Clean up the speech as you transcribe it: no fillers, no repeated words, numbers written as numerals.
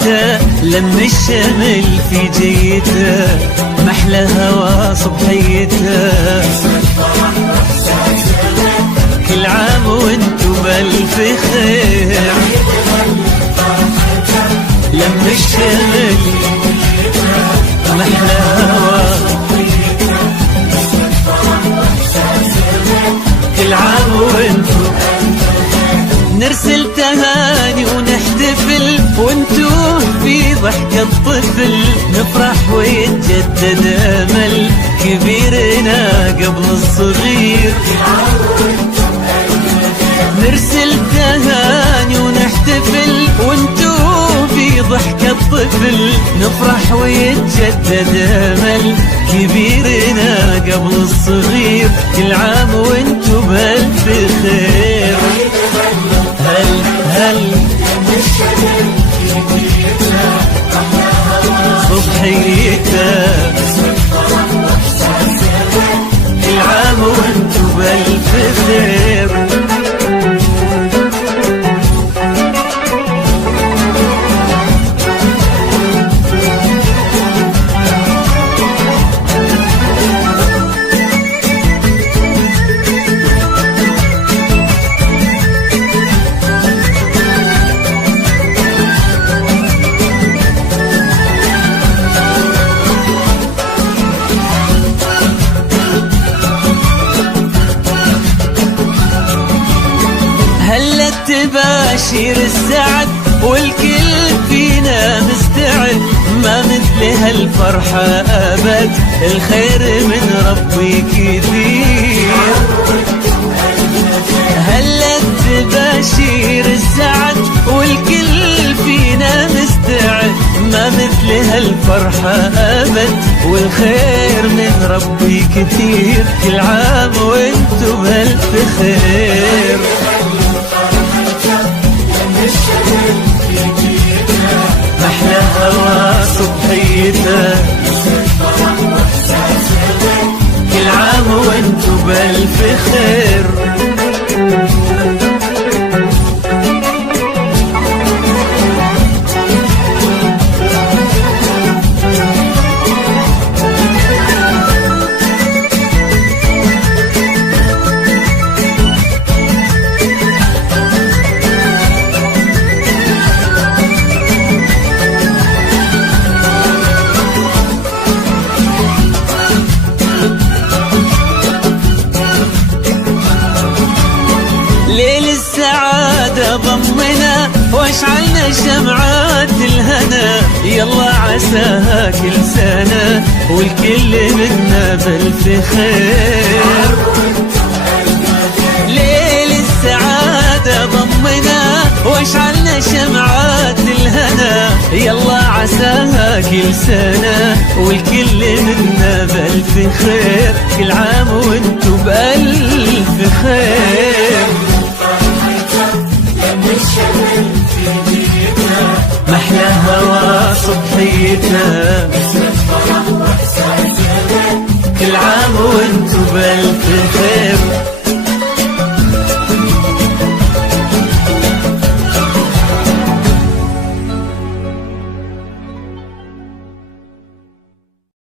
صبحيته، لم الشمل في جيته، محلى هوا صبحيته. كل عام وانتو بألف خير، لم الشمل محلى هوا، كل عام وانتو نرسل تهاني ونحتفل، وانتو في ضحكة الطفل نفرح ويتجدد امل كبيرنا قبل الصغير. نرسل تهاني ونحتفل، وانتو في ضحكة الطفل نفرح ويتجدد امل كبيرنا قبل الصغير. كل عام وانتو بألف خير. هل صبحيته، كل عام وانتو بألف خير. تباشير السعد والكل فينا مستعد، ما مثل هالفرحة أبد، الخير من ربي كثير. هلا تباشير السعد والكل فينا مستعد، ما مثل هالفرحة أبد، والخير من ربي كثير. كل عام وانتو بألف خير. محلى هوا صبحيته، كل عام وانتو بألف خير. ليل السعادة ضمنا واشعلنا شمعات الهنا، يلا عساها كل سنة والكل منا بألف خير. ليل السعادة ضمنا واشعلنا شمعات الهنا، يلا عساها كل سنة والكل منا بألف خير. كل عام وانتو بألف خير. محلى هوا صبحيته، كل عام وانتو بألف